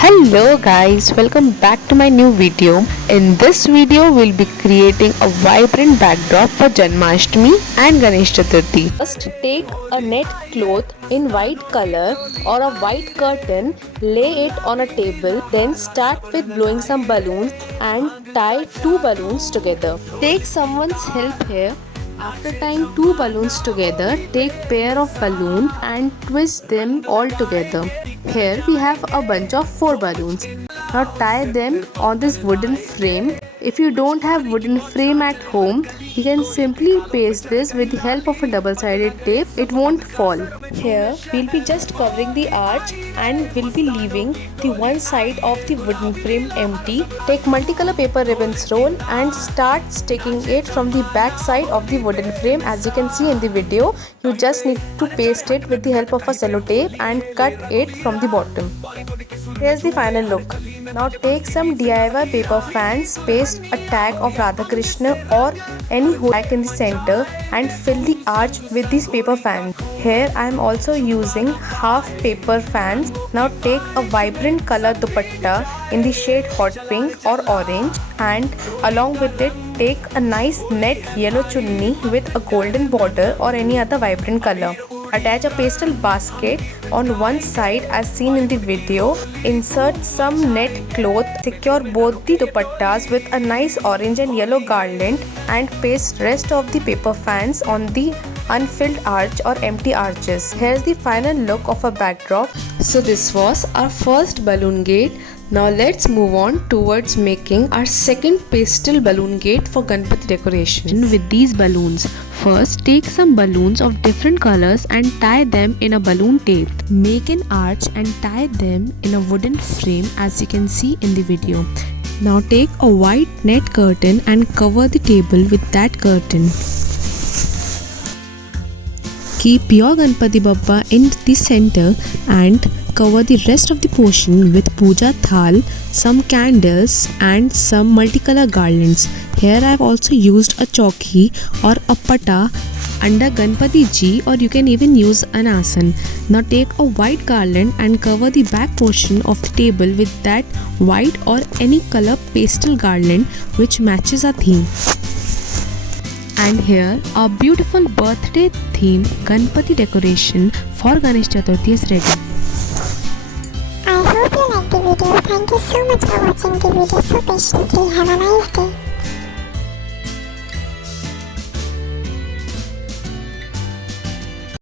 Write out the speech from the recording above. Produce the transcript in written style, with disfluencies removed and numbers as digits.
Hello guys, welcome back to my new video. In this video, we'll be creating a vibrant backdrop for Janmashtami and Ganesh Chaturthi. First, take a net cloth in white color or a white curtain, lay it on a table, then start with blowing some balloons and tie two balloons together. Take someone's help here. After tying two balloons together, take pair of balloon and twist them all together. Here we have a bunch of 4 balloons. Now tie them on this wooden frame. If you don't have wooden frame at home, you can simply paste this with the help of a double-sided tape. It won't fall. Here we'll be just covering the arch and we'll be leaving the one side of the wooden frame empty. Take multicolor paper ribbons roll and start sticking it from the back side of the wooden frame. As you can see in the video, you just need to paste it with the help of a cello tape and cut it from the bottom. Here's the final look. Now take some DIY paper fans, paste a tag of Radha Krishna or any tag in the center and fill the arch with these paper fans. Here I am also using half paper fans. Now take a vibrant color dupatta in the shade hot pink or orange and along with it take a nice net yellow chunni with a golden border or any other vibrant color. Attach a pastel basket on one side as seen in the video. Insert some net cloth. Secure both the dupattas with a nice orange and yellow garland and paste rest of the paper fans on the unfilled arch or empty arches. Here's the final look of a backdrop. So this was our first balloon gate. Now let's move on towards making our second pastel balloon gate for Ganpati decoration with these balloons. First, take some balloons of different colors and tie them in a balloon tape. Make an arch and tie them in a wooden frame as you can see in the video. Now take a white net curtain and cover the table with that curtain. Keep your Ganpati Bappa in the center and cover the rest of the portion with puja thal, some candles and some multicolor garlands. Here I have also used a chowki or a pata under Ganpati ji, or you can even use an asan. Now take a white garland and cover the back portion of the table with that white or any color pastel garland which matches our theme. And here our beautiful birthday theme Ganpati decoration for Ganesh Chaturthi is ready. I hope you liked the video. Thank you so much for watching the video so patiently. Have a nice day.